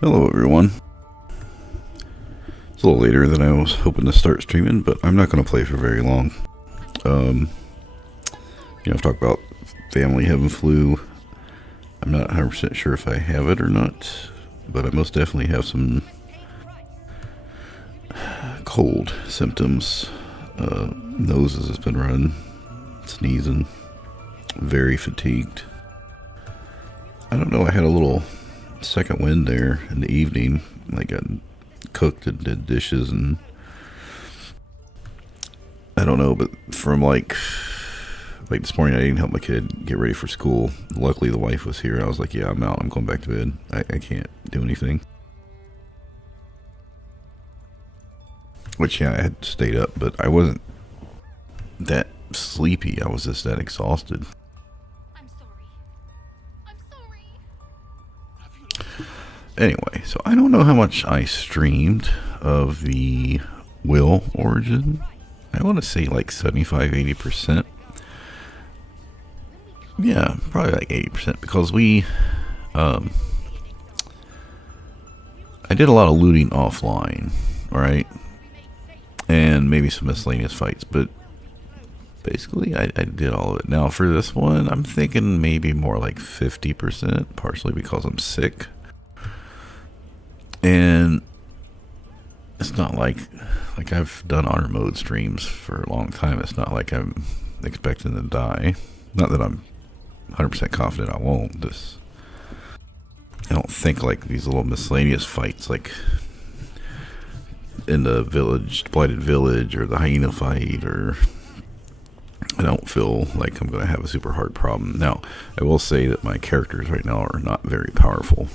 Hello everyone. It's a little later than I was hoping to start streaming, but I'm not going to play for very long. I've talked about family having flu. I'm not 100% sure if I have it or not, but I most definitely have some cold symptoms. Noses has been running, sneezing, very fatigued. I don't know, I had a little second wind there in the evening. Like I cooked and did dishes, and I don't know, but from like this morning I didn't help my kid get ready for school. Luckily the wife was here. I was like, yeah, I'm out, I'm going back to bed. I can't do anything. Which, yeah, I had stayed up, but I wasn't that sleepy. I was just that exhausted. I'm sorry. Anyway, so I don't know how much I streamed of the Will origin. I want to say like 75-80%. Yeah, probably like 80%, because I did a lot of looting offline, right? And maybe some miscellaneous fights, but basically I did all of it. Now for this one, I'm thinking maybe more like 50%, partially because I'm sick. And it's not like I've done honor mode streams for a long time. It's not like I'm expecting to die. Not that I'm 100% confident I won't. I don't think like these little miscellaneous fights like in the blighted village or the hyena fight, or I don't feel like I'm going to have a super hard problem. Now, I will say that my characters right now are not very powerful.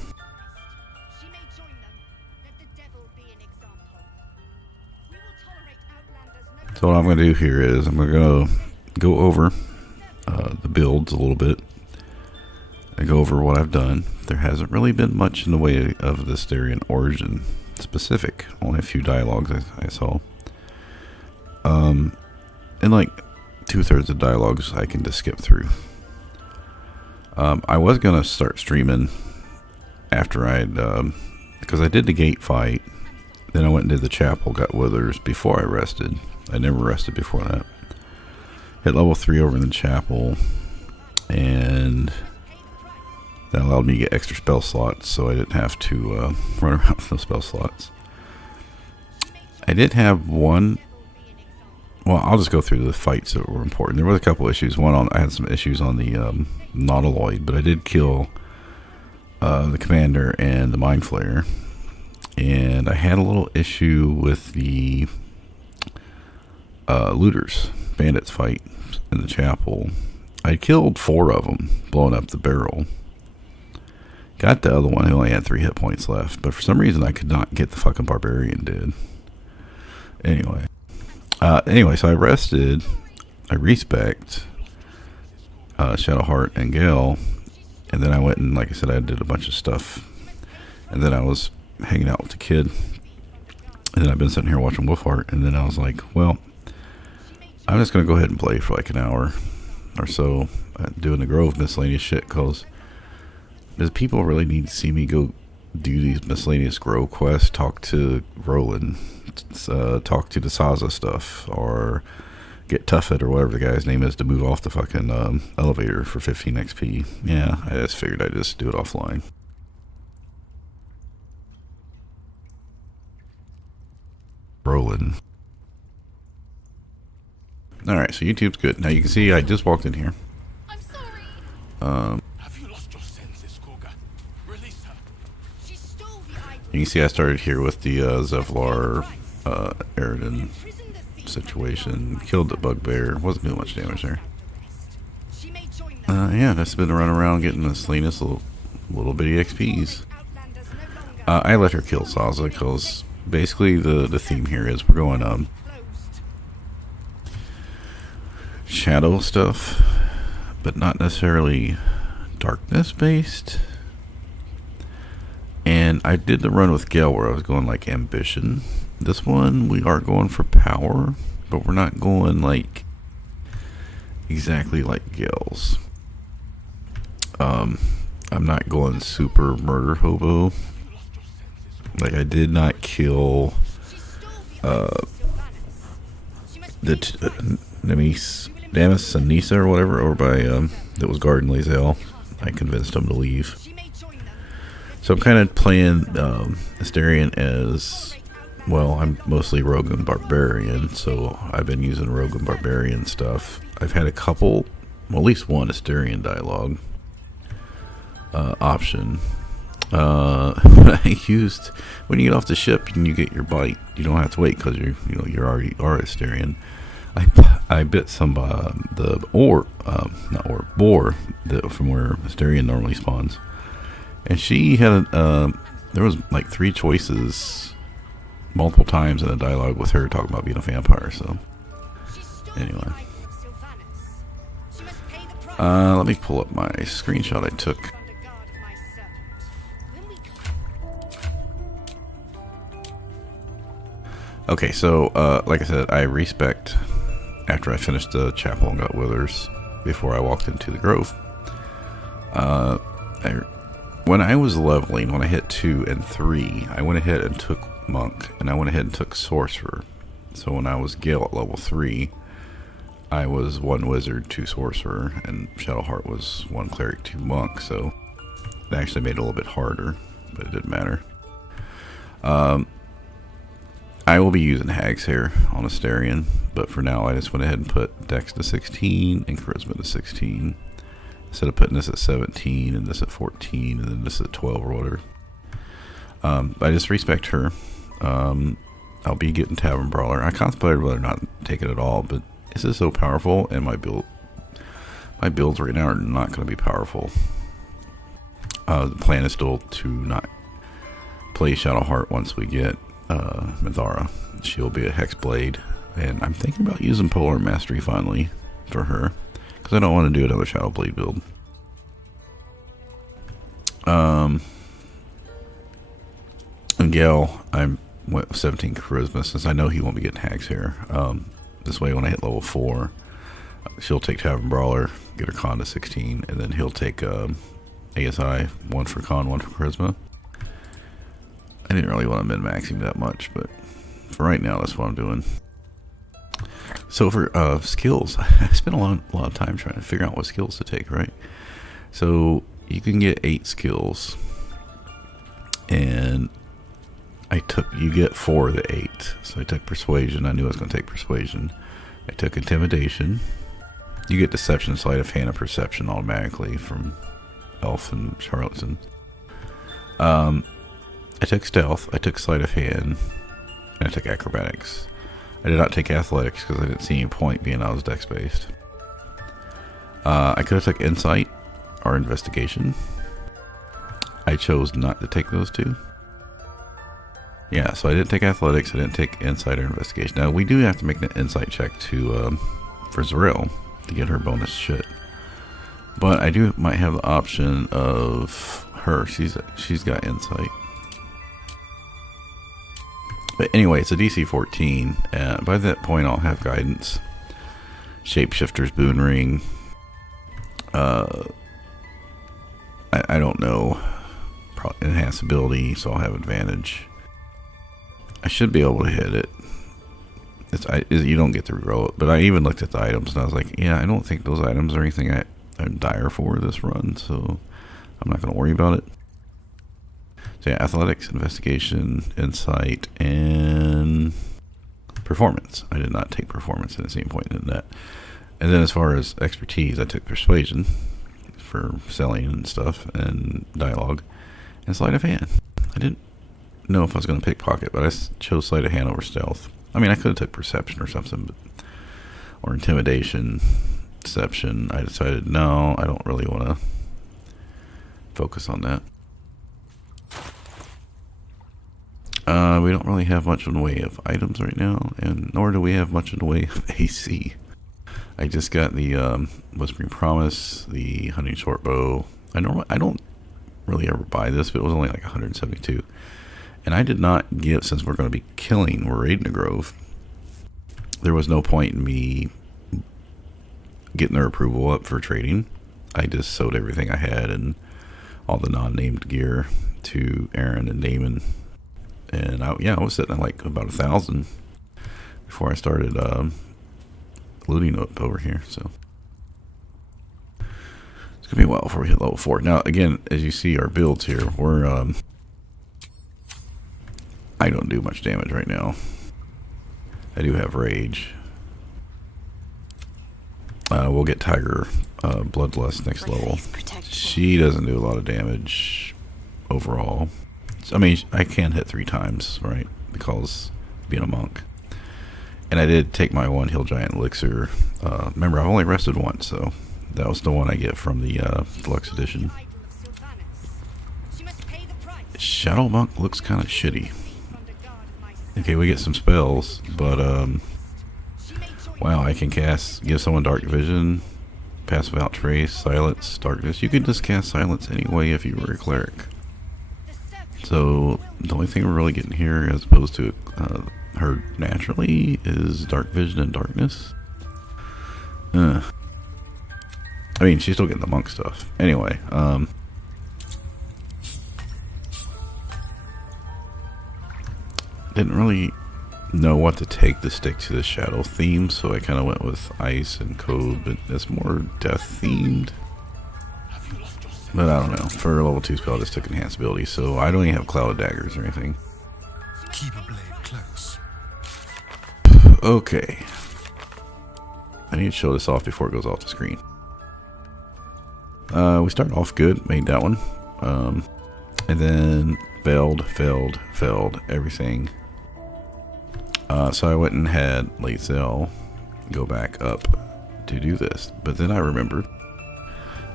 So what I'm going to do here is I'm going to go over the builds a little bit. I go over what I've done. There hasn't really been much in the way of the Astarion origin specific. Only a few dialogues I saw. And like 2/3 of dialogues I can just skip through. I was going to start streaming after because I did the gate fight. Then I went and did the chapel, got withers before I rested. I never rested before that. Hit level 3 over in the chapel, and that allowed me to get extra spell slots, so I didn't have to run around with no spell slots. I did have one. Well, I'll just go through the fights that were important. There was a couple issues. I had some issues on the Nautiloid, but I did kill the commander and the Mind Flayer. And I had a little issue with the looters, bandits fight in the chapel. I killed 4 of them, blowing up the barrel. Got the other one who only had 3 hit points left, but for some reason I could not get the fucking barbarian dead. Anyway, so I rested. I respec'd Shadowheart and Gale, and then I went and, like I said, I did a bunch of stuff, and then I was hanging out with the kid, and then I've been sitting here watching Wolfheart, and then I was like, well, I'm just going to go ahead and play for like an hour or so, doing the Grove miscellaneous shit, because people really need to see me go do these miscellaneous Grove quests, talk to Roland, talk to the Saza stuff, or get Tuffet or whatever the guy's name is to move off the fucking elevator for 15 XP. Yeah, I just figured I'd just do it offline. Roland. Alright, so YouTube's good. Now you can see I just walked in here. I'm sorry. Have you lost your senses, Koga? Release her. She stole the idol. You can see I started here with the Zevlar Eridan situation. Killed the bugbear. Wasn't doing much damage there. She may join them. Yeah, that's been running around getting the slenest little bitty XPs. I let her kill Saza because basically the theme here is we're going shadow stuff, but not necessarily darkness based. And I did the run with Gale where I was going like ambition. This one we are going for power, but we're not going like exactly like Gale's. I'm not going super murder hobo. Like, I did not kill She stole the items of Sylvanas. She must the pay the price. Damis and Nisa or whatever, or by that was guarding Lae'zel. I convinced them to leave. She may join them. So I'm kind of playing Astarion as, well, I'm mostly Rogue and Barbarian, so I've been using Rogue and Barbarian stuff. I've had a couple, well, at least one Astarion dialogue option. I used, when you get off the ship and you get your bite, you don't have to wait because you already are Astarion. I bit some the boar from where Astarion normally spawns, and she had there was like 3 choices multiple times in a dialogue with her talking about being a vampire. So She stole anyway, the items of Sylvanas. She must pay the price. let me pull up my screenshot I took. Under guard of my servant. When we Okay, so like I said, I respect after I finished the chapel and got withers before I walked into the grove. When I was leveling, when I hit 2 and 3, I went ahead and took monk, and I went ahead and took sorcerer. So when I was Gale at level 3, I was 1 wizard, 2 sorcerer, and Shadowheart was 1 cleric, 2 monk. So it actually made it a little bit harder, but it didn't matter. I will be using Hag's Hair on Astarion, but for now I just went ahead and put Dex to 16 and Charisma to 16. Instead of putting this at 17 and this at 14 and then this at 12 or whatever. I just respect her. I'll be getting Tavern Brawler. I contemplated whether or not take it at all, but this is so powerful, and my builds right now are not going to be powerful. The plan is still to not play Shadowheart once we get Mithara. She'll be a Hexblade, and I'm thinking about using Polar Mastery finally for her, because I don't want to do another Shadowblade build. And Gale, I went with 17 Charisma since I know he won't be getting Hag's Hair. This way when I hit level 4, she'll take Tavern Brawler, get her con to 16, and then he'll take ASI, 1 for con, 1 for Charisma. I didn't really want to min-max him that much, but for right now, that's what I'm doing. So for skills, I spent a lot of time trying to figure out what skills to take, right? So you can get 8 skills, and you get 4 of the 8. So I took Persuasion. I knew I was going to take Persuasion. I took Intimidation. You get Deception, Sleight of Hand, and Perception automatically from Elf and Charlatan. I took Stealth, I took Sleight of Hand, and I took Acrobatics. I did not take Athletics because I didn't see any point being I was Dex based. I could have took Insight or Investigation. I chose not to take those 2. Yeah, so I didn't take Athletics, I didn't take Insight or Investigation. Now, we do have to make an Insight check for Zariel to get her bonus shit. But I might have the option of her. She's got Insight. But anyway, it's a DC 14. By that point, I'll have Guidance, Shapeshifter's Boon Ring. I don't know. Probably Enhanced Ability, so I'll have advantage. I should be able to hit it. You don't get to reroll it. But I even looked at the items, and I was like, yeah, I don't think those items are anything I'm dire for this run, so I'm not going to worry about it. So yeah, Athletics, Investigation, Insight, and Performance. I did not take Performance at the same point in that. And then as far as Expertise, I took Persuasion for selling and stuff, and Dialogue, and Sleight of Hand. I didn't know if I was going to pick Pocket, but I chose Sleight of Hand over Stealth. I mean, I could have took Perception or something, or Intimidation, Deception. I decided, no, I don't really want to focus on that. We don't really have much in the way of items right now, and nor do we have much in the way of AC. I just got the Whispering Promise, the Hunting Short Bow. I don't really ever buy this, but it was only like 172. And I did not give, since we're going to be we're raiding the Grove, there was no point in me getting their approval up for trading. I just sold everything I had and all the non-named gear to Aaron and Damon. And I was sitting at like about 1,000 before I started looting up over here. So it's gonna be a while before we hit level 4. Now again, as you see our builds here, we're I don't do much damage right now. I do have rage. We'll get Tiger Bloodlust next level. She doesn't do a lot of damage overall. I mean, I can hit 3 times, right? Because being a monk. And I did take my 1 Hill Giant Elixir. Remember, I've only rested once, so that was the one I get from the Deluxe Edition. Shadow Monk looks kind of shitty. Okay, we get some spells, but wow, I can give someone Dark Vision, Passive Outtrace, Silence, Darkness. You can just cast Silence anyway if you were a cleric. So the only thing we're really getting here, as opposed to her naturally, is Dark Vision and Darkness. I mean, she's still getting the monk stuff. Anyway, didn't really know what to take to stick to the shadow theme, so I kind of went with ice and code, but it's more death themed. But I don't know, for a level 2 spell I just took enhanced ability, so I don't even have cloud daggers or anything. Keep a blade close. Okay, I need to show this off before it goes off the screen. We started off good, made that one, and then failed everything. So I went and had Lae'zel go back up to do this. But then I remembered,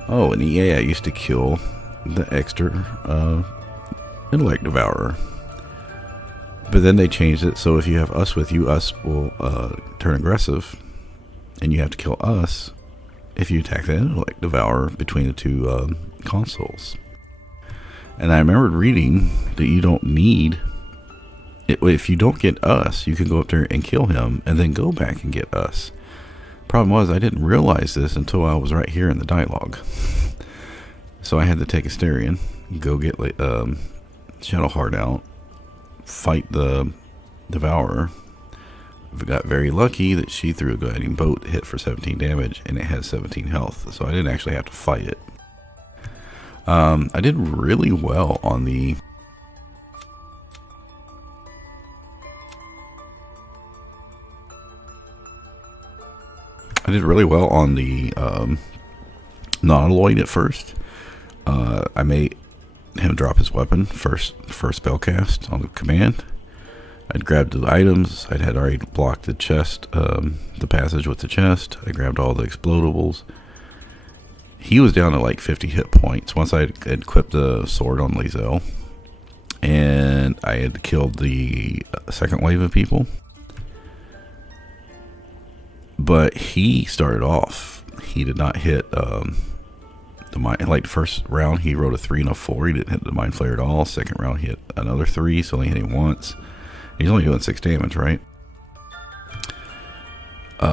oh, in EA I used to kill the extra Intellect Devourer. But then they changed it, so if you have us with you, us will turn aggressive. And you have to kill us if you attack the Intellect Devourer between the 2 consoles. And I remembered reading that you don't need... if you don't get us, you can go up there and kill him and then go back and get us. Problem was, I didn't realize this until I was right here in the dialogue. So I had to take Astarion, go get Shadowheart out, fight the Devourer. Got very lucky that she threw a guiding bolt, hit for 17 damage, and it has 17 health. So I didn't actually have to fight it. I did really well on the... non-alloyed at first. I made him drop his weapon first spell cast on the command. I'd grabbed the items. I'd had already blocked the chest, the passage with the chest. I grabbed all the explodables. He was down to like 50 hit points once I had equipped the sword on Lae'zel, and I had killed the second wave of people. But he started off, he did not hit the mind. Like the first round he rolled a 3 and a 4. He didn't hit the mind flayer at all. Second round he hit another 3, so only hit him once. He's only doing 6 damage, right?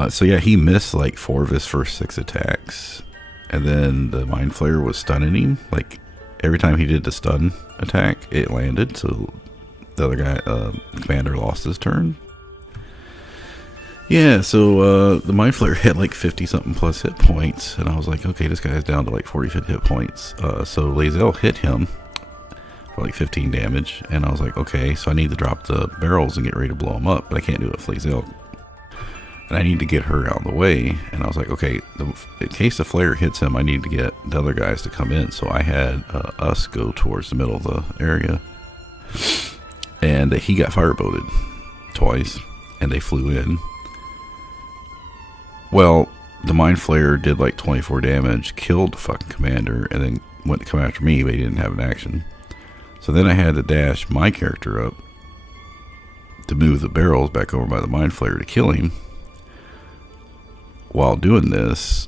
So yeah, he missed like 4 of his first 6 attacks. And then the mind flayer was stunning him. Like every time he did the stun attack, it landed. So the other guy, commander, lost his turn. Yeah, so the mind flayer had like 50 something plus hit points, and I was like, okay, this guy's down to like 40 hit points. So Lae'zel hit him for like 15 damage, and I was like, okay, so I need to drop the barrels and get ready to blow him up, but I can't do it with Lae'zel, and I need to get her out of the way. And I was like, okay, in case the flare hits him, I need to get the other guys to come in. So I had us go towards the middle of the area, and he got fireboated twice, and they flew in. Well, the mind flayer did like 24 damage, killed the fucking commander, and then went to come after me, but he didn't have an action. So then I had to dash my character up to move the barrels back over by the mind flayer to kill him. While doing this,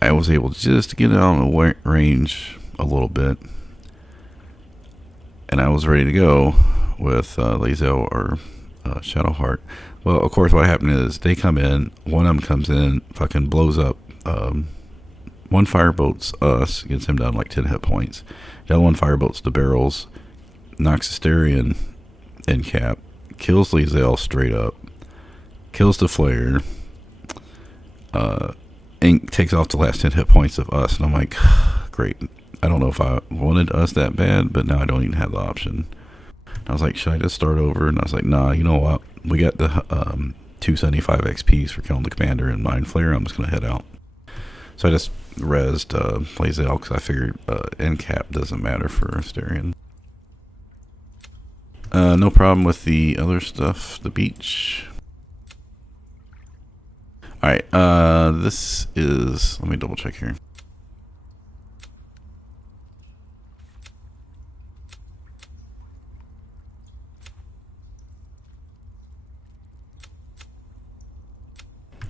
I was able just to get out of the range a little bit, and I was ready to go with Lae'zel or Shadowheart. Well, of course, what happened is they come in, one of them comes in, fucking blows up, one firebolts us, gets him down like 10 hit points. The other one firebolts the barrels, knocks Astarion in cap, kills Lae'zel straight up, kills the Flare, and takes off the last 10 hit points of us. And I'm like, great. I don't know if I wanted us that bad, but now I don't even have the option. I was like, should I just start over? And I was like, nah, you know what? We got the 275 XPs for killing the commander and Mind Flayer. I'm just going to head out. So I just rezzed Lae'zel because I figured end cap doesn't matter for Astarion. No problem with the other stuff. The beach. Alright, this is... Let me double check here.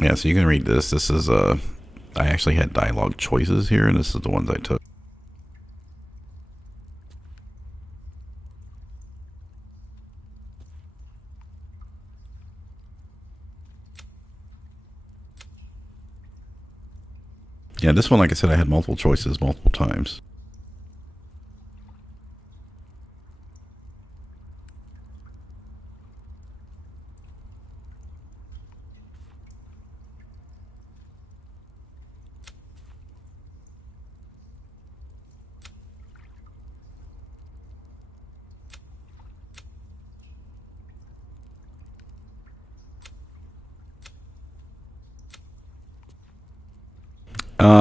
Yeah, so you can read this. This is, I actually had dialogue choices here, and this is the ones I took. Yeah, this one, like I said, I had multiple choices multiple times.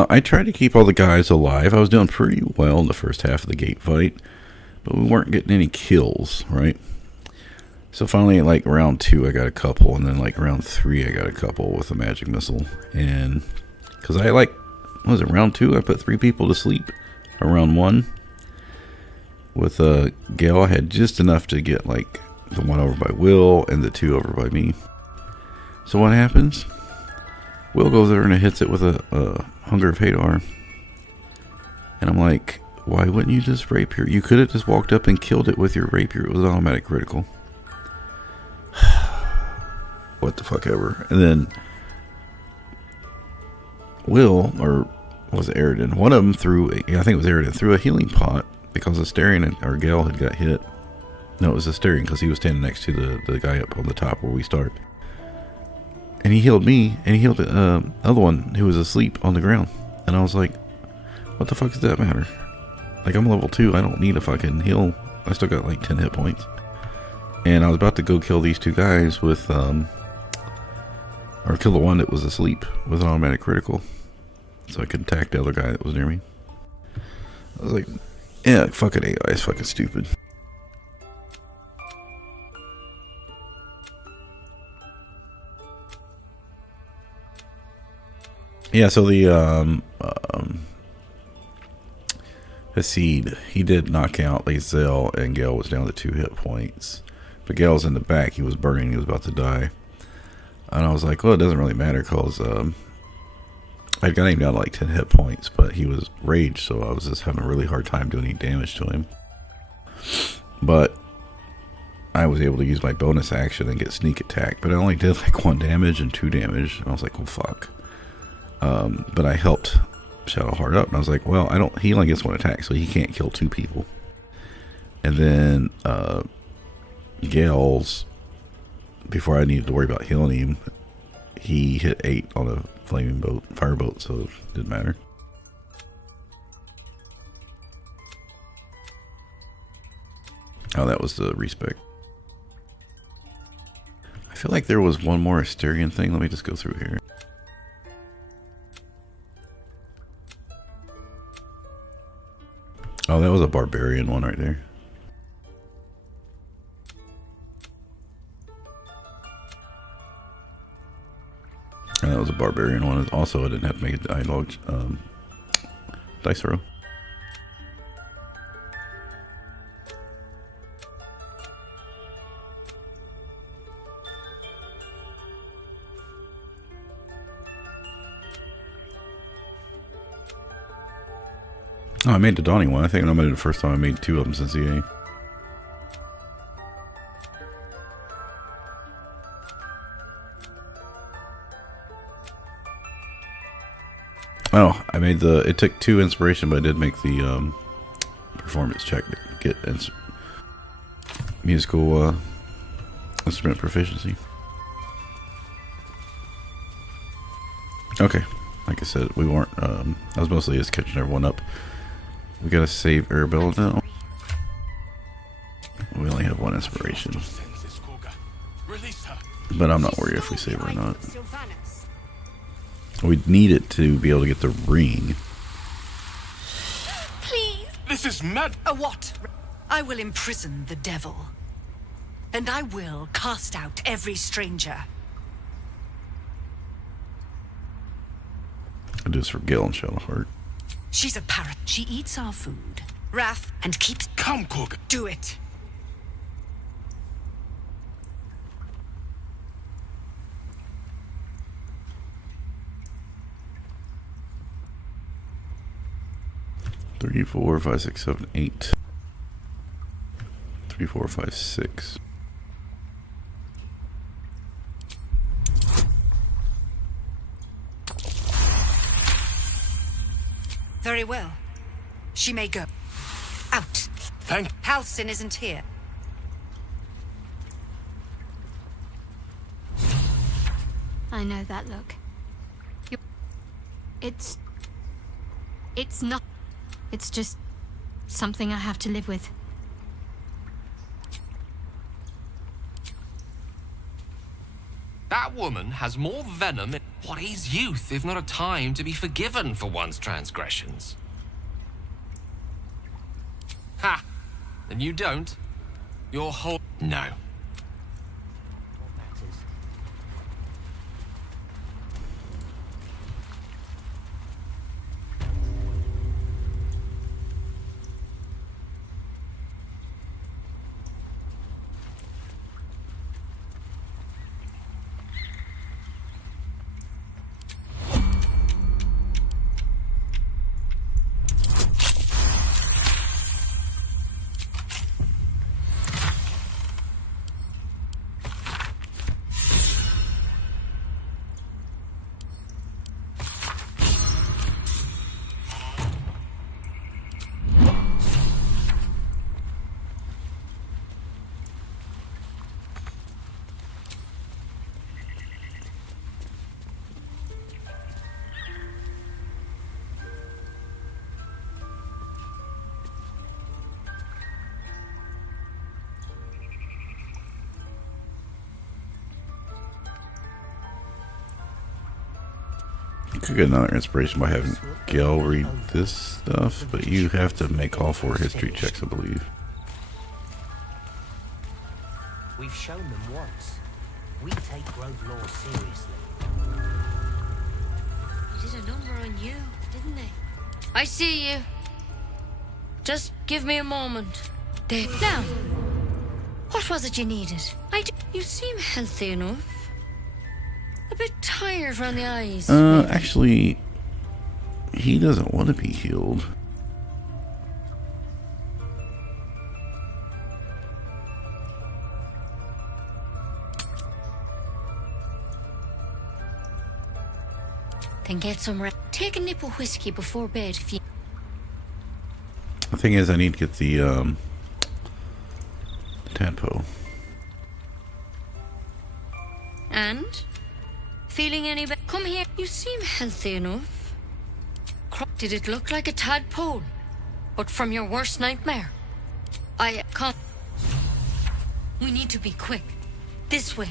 I tried to keep all the guys alive. I was doing pretty well in the first half of the gate fight, but we weren't getting any kills, right? So finally, like round 2, I got a couple, and then like round 3, I got a couple with a magic missile. And because I like, what was it, round 2? I put 3 people to sleep. Or round 1 with Gale, I had just enough to get like the 1 over by Will and the 2 over by me. So what happens? Will goes there and hits it with a Hunger of Hadar. And I'm like, why wouldn't you just rapier? You could have just walked up and killed it with your rapier. It was automatic critical. What the fuck ever. And then Will, or was it Aridin? One of them threw, I think it was Aridin, threw a healing pot because Astarion or Gale had got hit. No, it was Astarion because he was standing next to the guy up on the top where we start. And he healed me, and he healed the other one who was asleep on the ground. And I was like, what the fuck does that matter? Like, I'm level 2, I don't need a fucking heal. I still got like 10 hit points. And I was about to go kill these 2 guys with, or kill the one that was asleep with an automatic critical. So I could attack the other guy that was near me. I was like, yeah, fucking AI is fucking stupid. Yeah, so the Hasid, he did knock out Lae'zel, and Gale was down to 2 hit points. But Gale's in the back, he was burning, he was about to die. And I was like, well, it doesn't really matter, because I got him down to like 10 hit points, but he was raged, so I was just having a really hard time doing any damage to him. But I was able to use my bonus action and get sneak attack, but I only did like 1 damage and 2 damage, and I was like, well, fuck. But I helped Shadowheart up, and I was like, well, he only gets 1 attack, so he can't kill 2 people. And then Gale's, before I needed to worry about healing him, he hit 8 on a flaming boat, fireboat, so it didn't matter. Oh, that was the respec. I feel like there was one more Astarion thing. Let me just go through here. Oh, that was a barbarian one right there. And that was a barbarian one. Also, I didn't have to make a dialogue dice roll. Oh, I made the Dawning one. I think I made it the first time I made 2 of them since EA. Oh, I made it took 2 inspiration, but I did make the performance check to get musical instrument proficiency. Okay, like I said, we weren't. I was mostly just catching everyone up. We gotta save Arabella now. We only have one inspiration, Your senses, Koga. Release her. but I'm not worried if we save her or not. We need it to be able to get the ring. Please. This is mad. A what? I will imprison the devil. And I will cast out every stranger. I do this for Gale and Shadowheart. She's a parrot. She eats our food. Wrath and keeps... Come, Koga. Do it. Three, 4, 5, 6, 7, 8. 3, 4, 5, 6. Very well. She may go. Out. Thank. Halcyon isn't here. I know that look. It's not. It's just something I have to live with. That woman has more venom in... What is youth, if not a time to be forgiven for one's transgressions? Ha! And you don't? Your whole... No. You could get another inspiration by having Gale read this stuff, but you have to make all 4 history checks, I believe. We've shown them once. We take growth law seriously. They did a number on you, didn't they? I see you. Just give me a moment. Now, what was it you needed? You seem healthy enough. A bit tired around the eyes. Actually, he doesn't want to be healed. Then get some rest. Take a nip of whiskey before bed if you... The thing is, I need to get the tadpole. And? Feeling any better? Come here. You seem healthy enough. Did it look like a tadpole? But from your worst nightmare? I can't... We need to be quick. This way.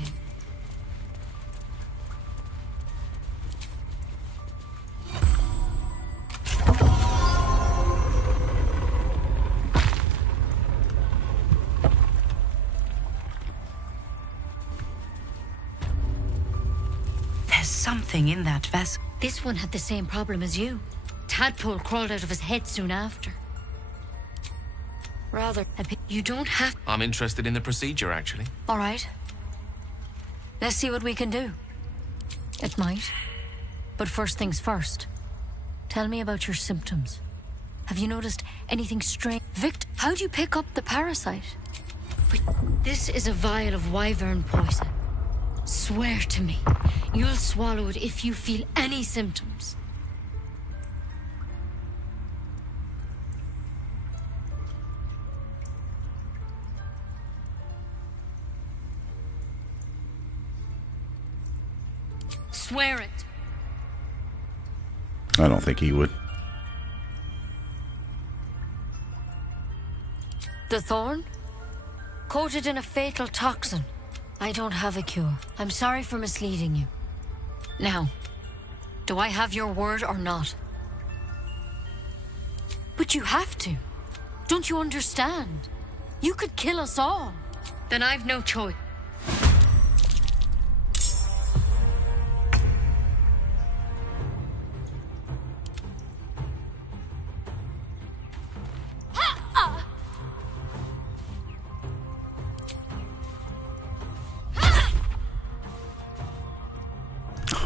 Something in that vessel. This one had the same problem as you. Tadpole crawled out of his head soon after. Rather, you don't have... I'm interested in the procedure, actually. All right. Let's see what we can do. It might. But first things first. Tell me about your symptoms. Have you noticed anything strange? Victor, how'd you pick up the parasite? Wait, this is a vial of wyvern poison. Swear to me, you'll swallow it if you feel any symptoms. Swear it. I don't think he would. The thorn? Coated in a fatal toxin. I don't have a cure. I'm sorry for misleading you. Now, do I have your word or not? But you have to. Don't you understand? You could kill us all. Then I've no choice.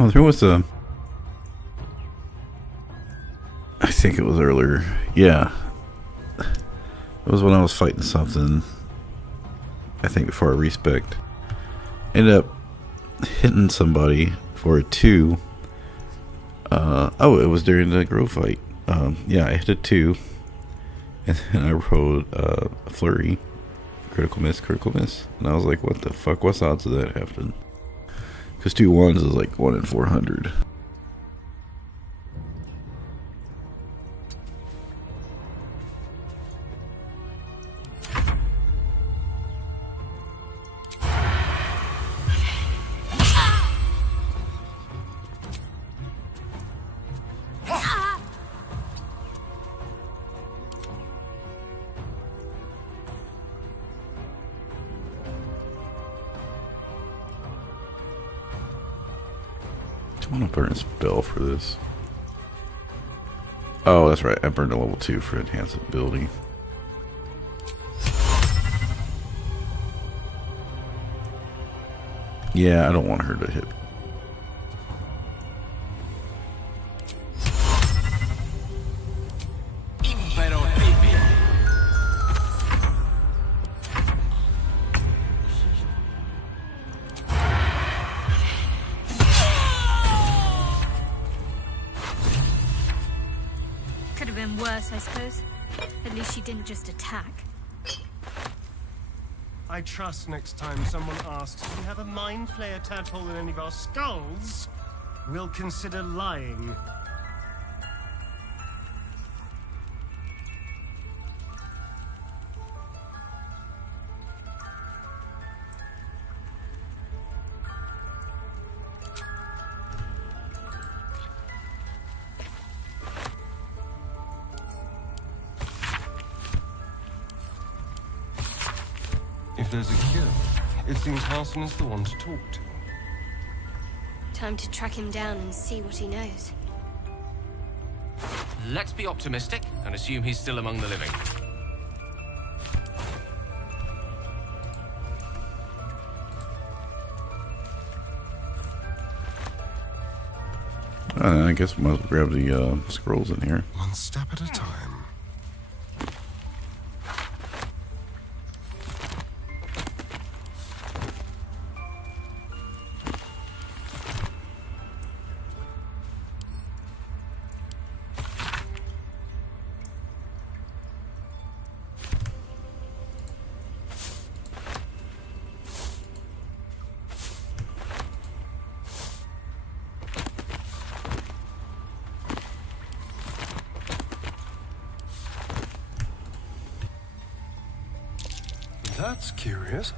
Oh, there was a... I think it was earlier. Yeah. It was when I was fighting something. I think before I respec. Ended up hitting somebody for a 2. Oh, it was during the Grove fight. Yeah, I hit a 2. And then I rolled a flurry. Critical miss, critical miss. And I was like, what the fuck? What's the odds of that happening? Because 2 1s is like 1 in 400. I want to burn a spell for this. Oh, that's right. I burned a level 2 for enhanced ability. Yeah, I don't want her to hit. Could have been worse, I suppose. At least she didn't just attack. I trust next time someone asks if we have a mind flayer tadpole in any of our skulls, we'll consider lying. If there's a cure, it seems Harson is the one to talk to. Time to track him down and see what he knows. Let's be optimistic and assume he's still among the living. I guess we might as well grab the scrolls in here. One step at a time. That's curious.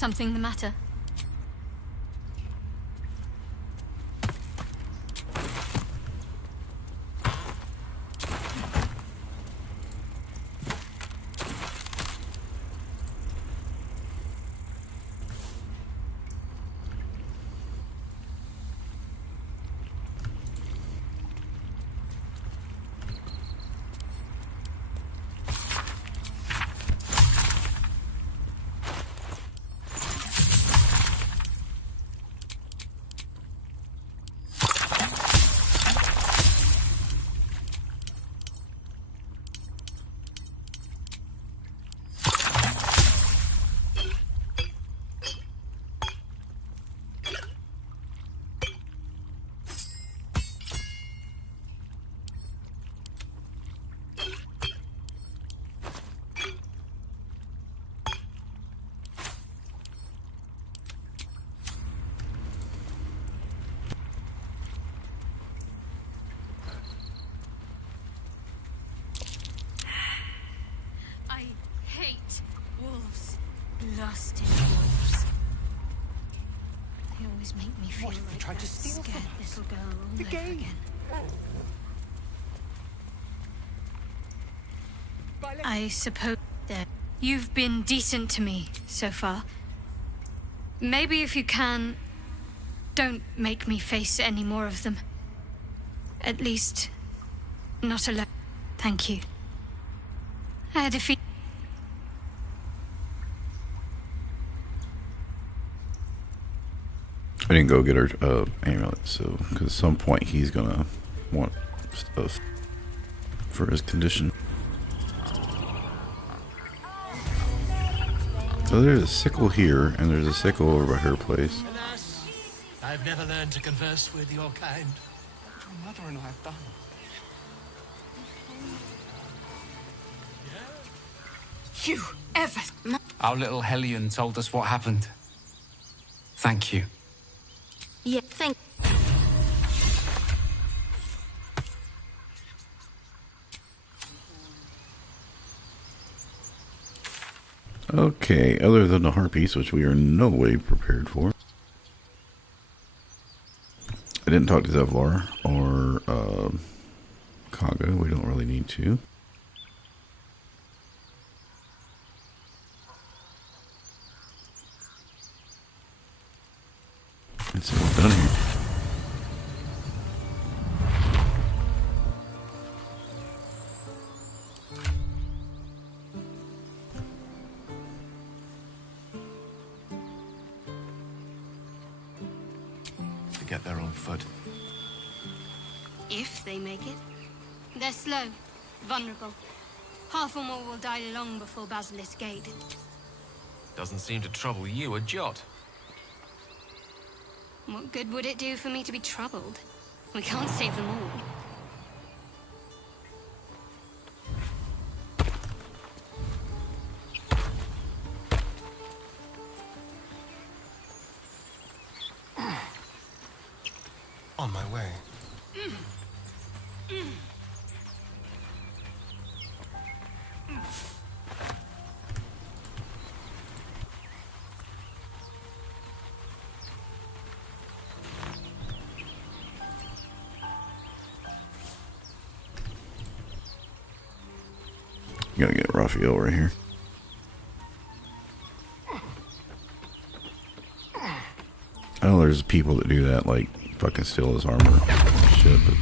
Something the matter? I hate wolves. Lusty wolves. They always make me feel What if they like tried that to steal scared from us? little girl all The over Gale. again. I suppose that you've been decent to me so far. Maybe if you can, don't make me face any more of them. At least, not alone. Thank you. I had a feeling. I didn't go get her amulet, so because at some point he's gonna want stuff for his condition. So there's a sickle here, and there's a sickle over by her place. Alas, I've never learned to converse with your kind. What your mother and I have done. You ever... Our little Hellion told us what happened. Thank you. Yeah, thank... Okay, other than the harpies, which we are in no way prepared for. I didn't talk to Zevlar or Kaga. We don't really need to. Let's see what's done here. To get there on foot. If they make it. They're slow, vulnerable. Half or more will die long before Basilisk Gate. Doesn't seem to trouble you a jot. What good would it do for me to be troubled? We can't save them all. On my way. Gotta get Raphael right here. I know there's people that do that, like fucking steal his armor. Shit, but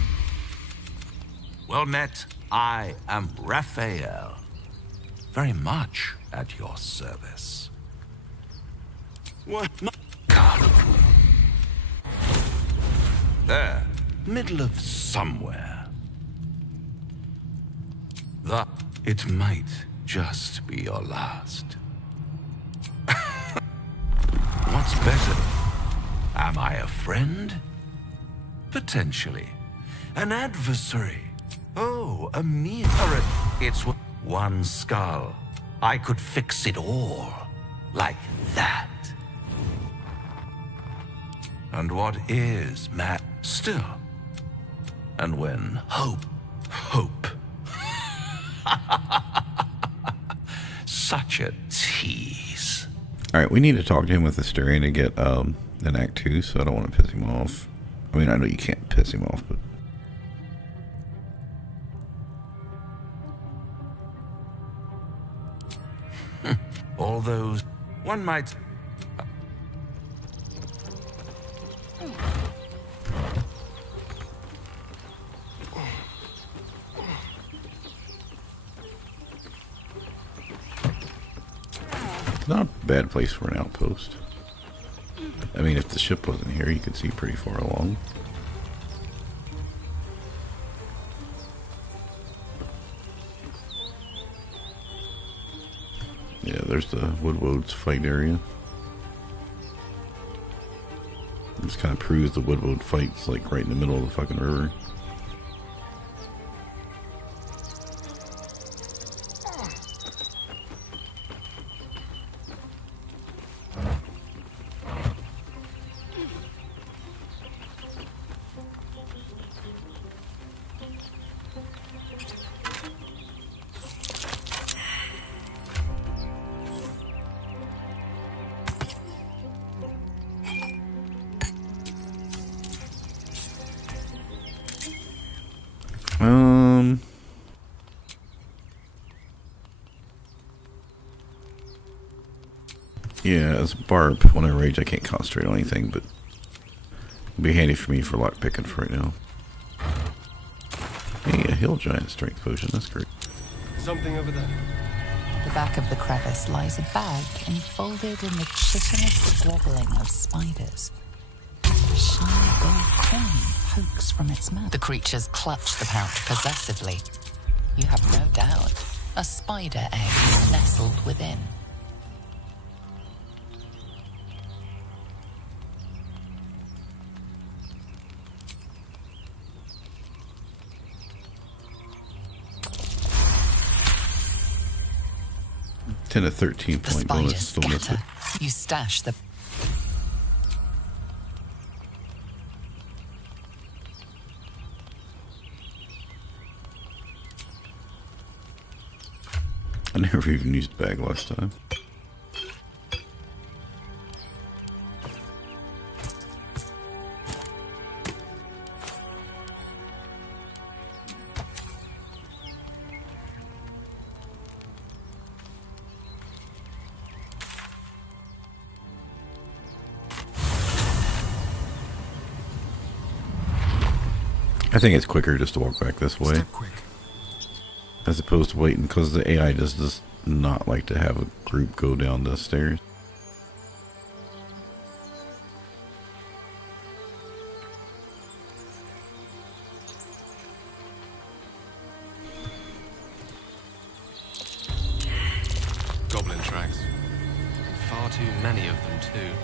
Well met. I am Raphael. Very much at your service. What? Come. There. Middle of somewhere. It might just be your last. What's better? Am I a friend? Potentially. An adversary? Oh, a mirror. It's one skull. I could fix it all. Like that. And what is mad still? And when hope. Such a tease. Alright, we need to talk to him with Astarion to get an Act 2, so I don't want to piss him off. I mean, I know you can't piss him off, but... All those... One might... Not a bad place for an outpost. I mean, if the ship wasn't here, you could see pretty far along. Yeah, there's the Woodwoads fight area. This kind of proves the Woodwoad fight's like right in the middle of the fucking river. Yeah, as a barb, when I rage I can't concentrate on anything, but it'll be handy for me for lock picking for right now. Hey, a hill giant strength potion, that's great. Something over there. At the back of the crevice lies a bag enfolded in the chitinous squabbling of spiders. A shiny gold coin pokes from its mouth. The creatures clutch the pouch possessively. You have no doubt a spider egg is nestled within. To 13 point bonus, still miss it. You stash the... I never even used the bag last time. I think it's quicker just to walk back this way. Step quick. As opposed to waiting, because the AI does not like to have a group go down the stairs. Goblin tracks. Far too many of them, too.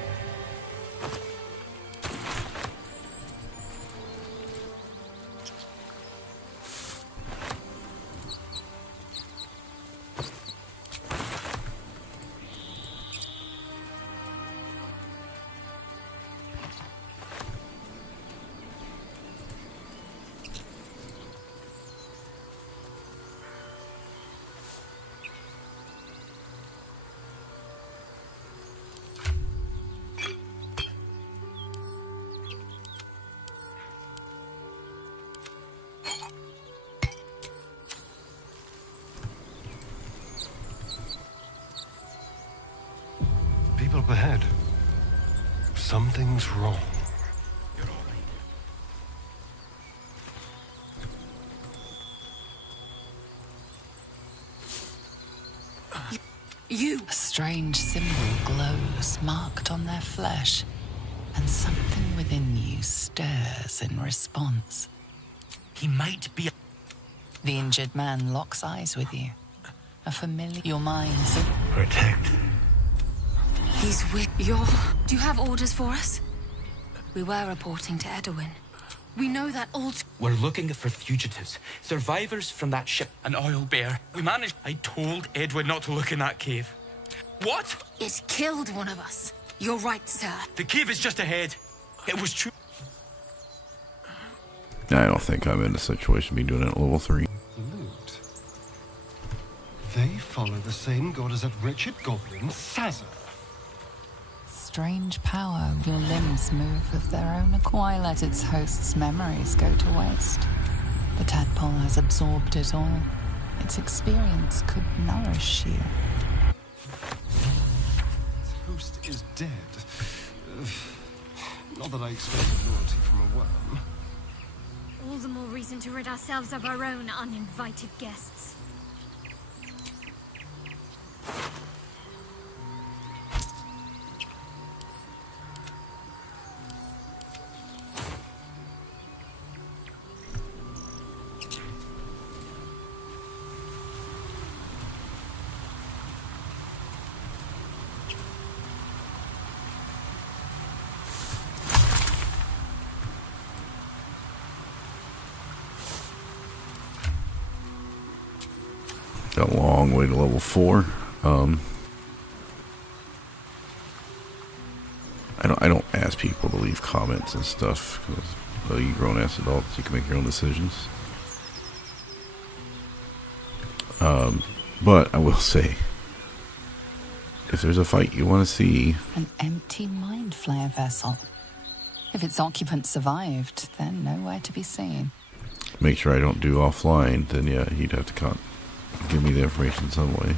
People up ahead. Something's wrong. You're all right. You! A strange symbol glows, marked on their flesh, and something within you stirs in response. He might be... The injured man locks eyes with you. A familiar... Your mind's... Protect. He's with your... Do you have orders for us? We were reporting to Edwin. We know that old... We're looking for fugitives, survivors from that ship, an oil bear. We managed... I told Edwin not to look in that cave. What? It killed one of us. You're right, sir. The cave is just ahead. It was true. I don't think I'm in a situation to be doing it at level 3. Loot. They follow the same god as that wretched goblin, Sazza. strange power. Your limbs move of their own accord. Why let its host's memories go to waste? The tadpole has absorbed it all. Its experience could nourish you. Its host is dead. Not that I expected loyalty from a worm. All the more reason to rid ourselves of our own uninvited guests. Got a long way to level 4. I don't ask people to leave comments and stuff because you grown-ass adults, you can make your own decisions. But I will say, if there's a fight you want to see, An empty mind flayer vessel. If its occupant survived, then nowhere to be seen. make sure I don't do offline, then yeah, he'd have to give me the information some way.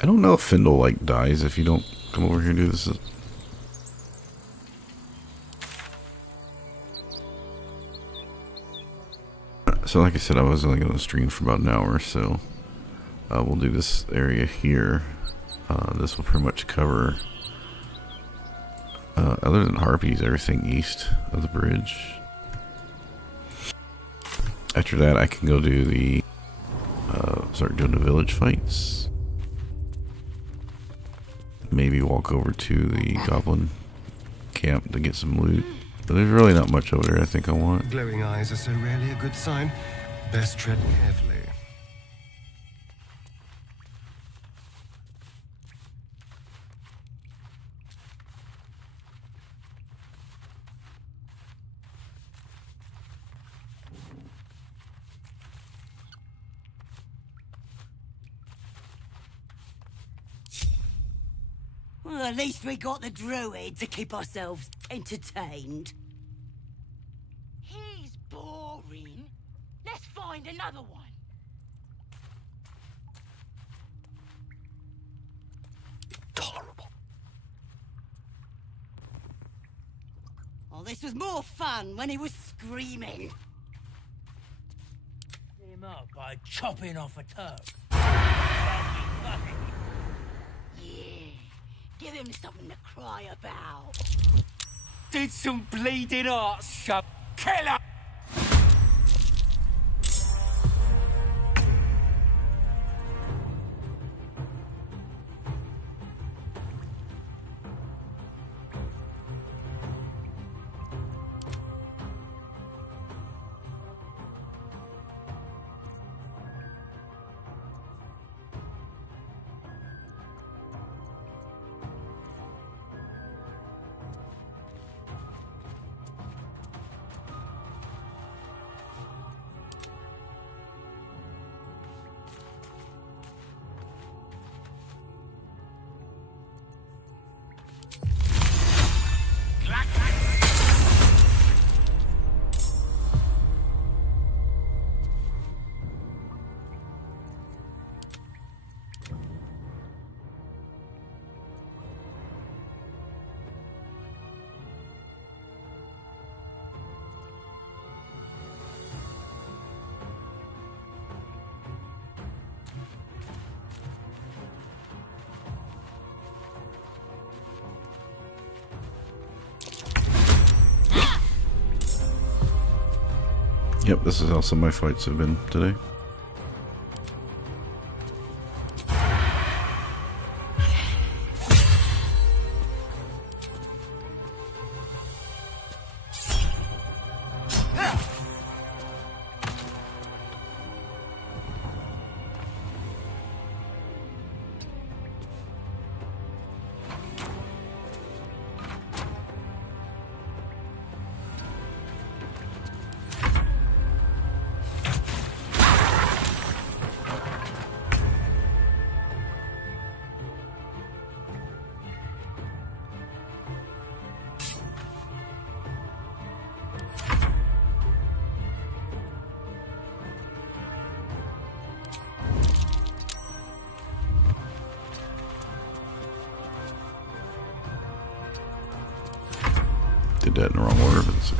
I don't know if Findle like dies if you don't come over here and do this. So like I said, I was only going to stream for about an hour, so we'll do this area here. This will pretty much cover, other than harpies, everything east of the bridge. After that, I can go do the start doing the village fights. Maybe walk over to the goblin camp to get some loot. But there's really not much over there I think I want. Glowing eyes are so rarely a good sign. Best tread carefully. Well, at least we got the druid to keep ourselves entertained. He's boring. Let's find another one. Tolerable. Oh, this was more fun when he was screaming. Him up by chopping off a turk. Give him something to cry about. Did some bleeding art, shove killer! Yep, this is how some of my fights have been today. see.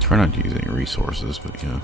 Try not to use any resources, but yeah.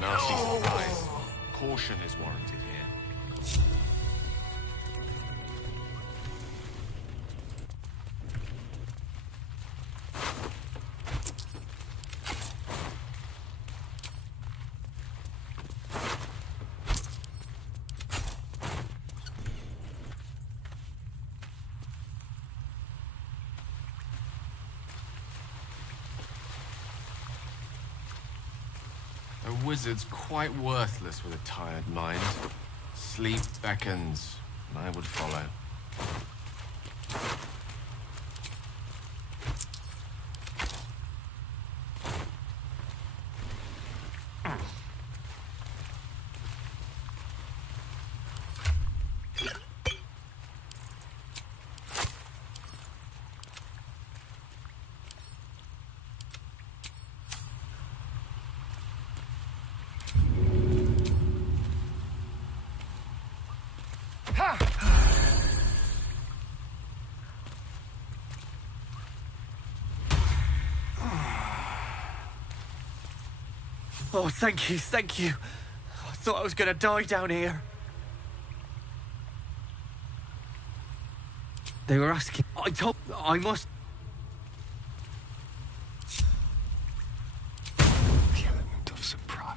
Nasty surprise. Caution is warranted here. A wizard's quite worthless with a tired mind. Sleep beckons, and I would follow. Oh, thank you, thank you. I thought I was gonna die down here. They were asking. I must. Element of surprise.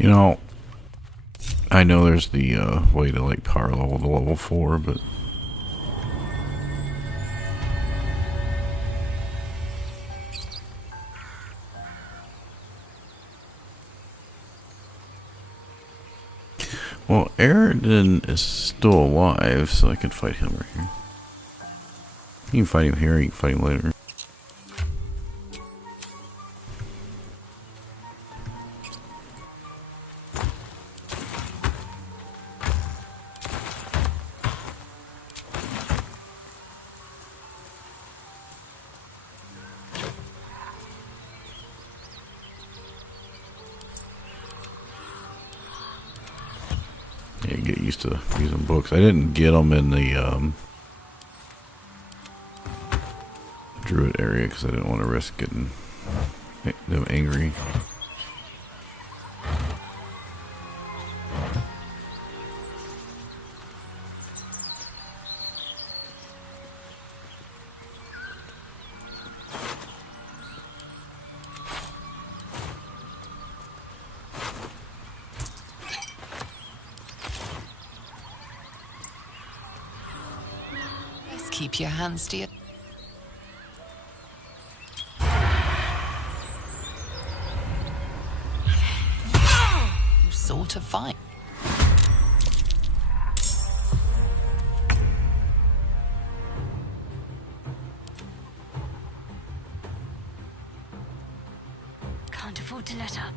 You know, I know there's the way to like power level to level 4, but well, Aridin is still alive, so I can fight him right here. You can fight him here, you can fight him later. Yeah, get used to using books. I didn't get them in the druid area because I didn't want to risk getting them angry. Keep your hands to your... You sort of fight. Can't afford to let up.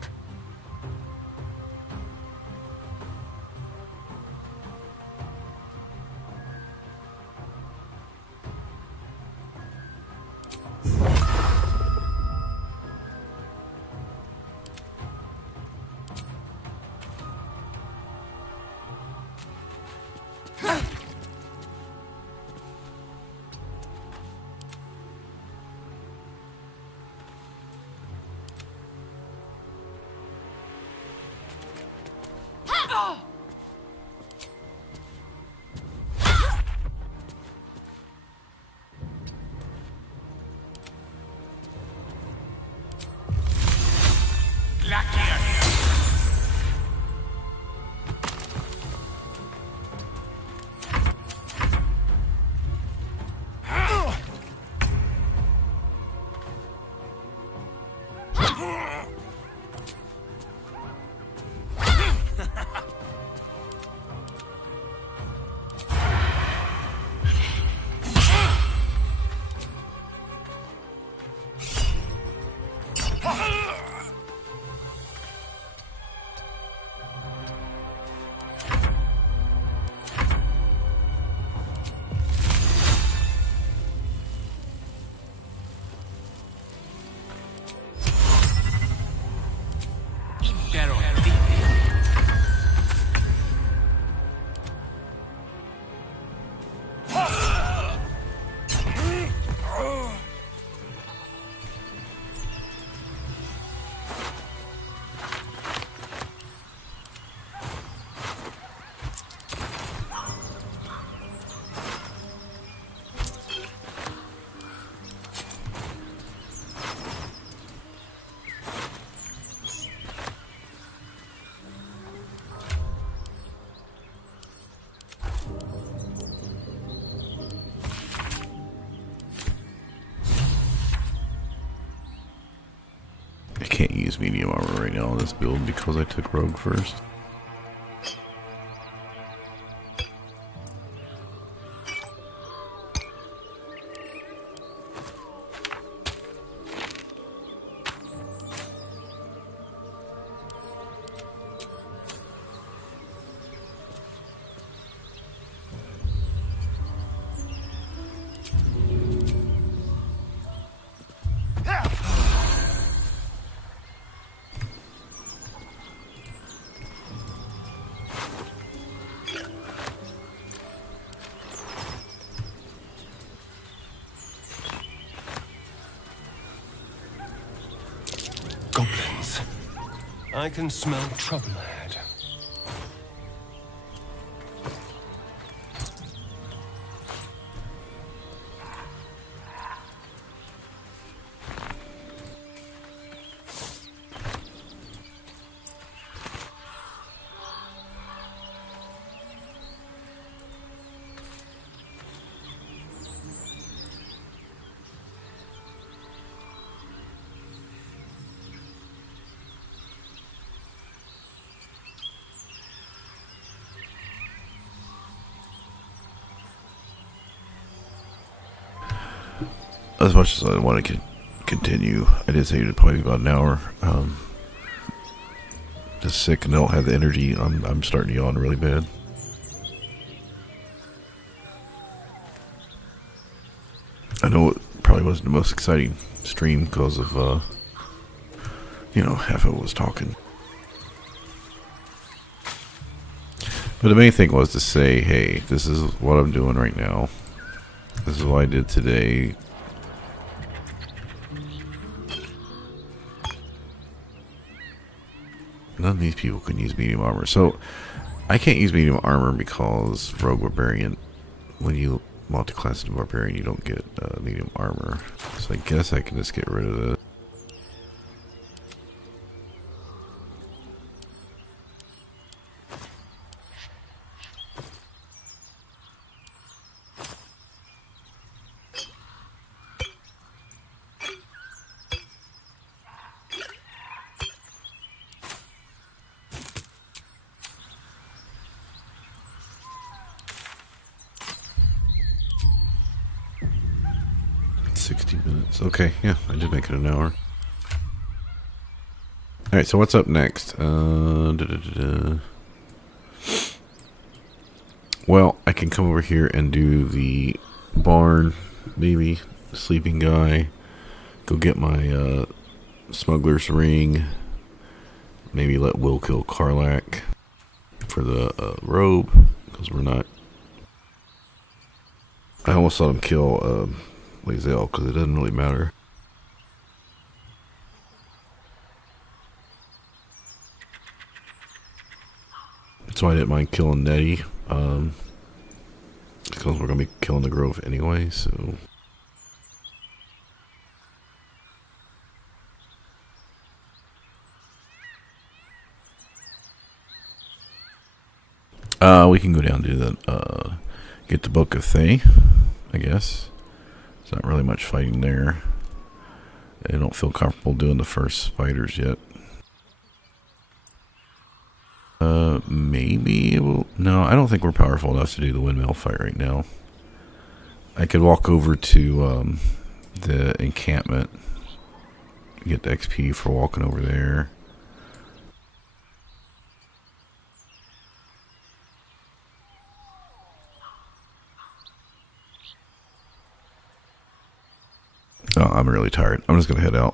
can't use medium armor right now on this build because I took rogue first. Goblins. I can smell trouble ahead. As much as I want to continue, I did say it'd probably be about an hour. Just sick and don't have the energy. I'm starting to yawn really bad. I know it probably wasn't the most exciting stream because of, you know, half of it was talking. But the main thing was to say, hey, this is what I'm doing right now. This is what I did today. None of these people can use medium armor. So, I can't use medium armor because Rogue Barbarian, when you multi-class into Barbarian, you don't get medium armor. So I guess I can just get rid of this. Okay, yeah, I did make it an hour. Alright, so what's up next? Well, I can come over here and do the barn, maybe, sleeping guy. Go get my smuggler's ring. Maybe let Will kill Karlach for the robe, because we're not... I almost let him kill... Gale, because it doesn't really matter. So I didn't mind killing Nettie, because we're going to be killing the Grove anyway, so... we can go down to the, get the Book of Thay, I guess. Not really much fighting there. I don't feel comfortable doing the first spiders yet. Maybe it will. No, I don't think we're powerful enough to do the windmill fight right now. I could walk over to the encampment, get the XP for walking over there. Oh, I'm really tired. I'm just gonna head out.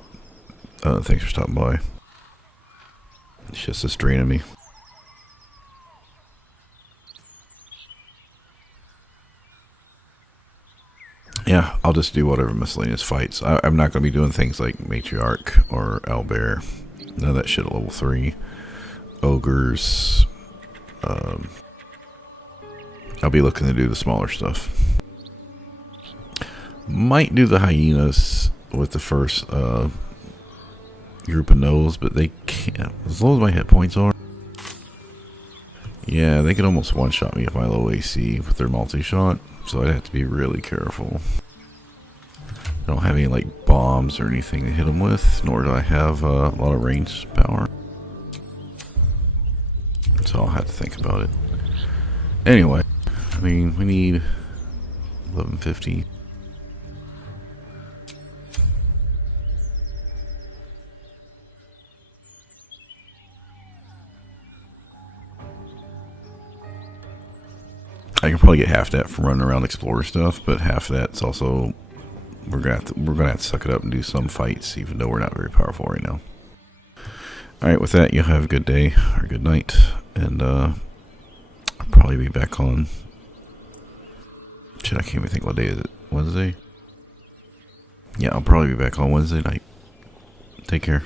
Thanks for stopping by. It's just this draining me. Yeah, I'll just do whatever miscellaneous fights. I'm not gonna be doing things like Matriarch or Owlbear. None of that shit at level 3. Ogres. I'll be looking to do the smaller stuff. Might do the hyenas with the first group of no's, but they can't. As low as my hit points are, yeah, they could almost one-shot me if I low AC with their multi-shot, so I'd have to be really careful. I don't have any like bombs or anything to hit them with, nor do I have a lot of range power. So I'll have to think about it. Anyway, I mean, we need 1150. I can probably get half that from running around explorer stuff, but half of that's also we're gonna have to suck it up and do some fights, even though we're not very powerful right now. All right, with that, you have a good day or good night, and I'll probably be back on. Shit, I can't even think what day is it. Wednesday? Yeah, I'll probably be back on Wednesday night. Take care.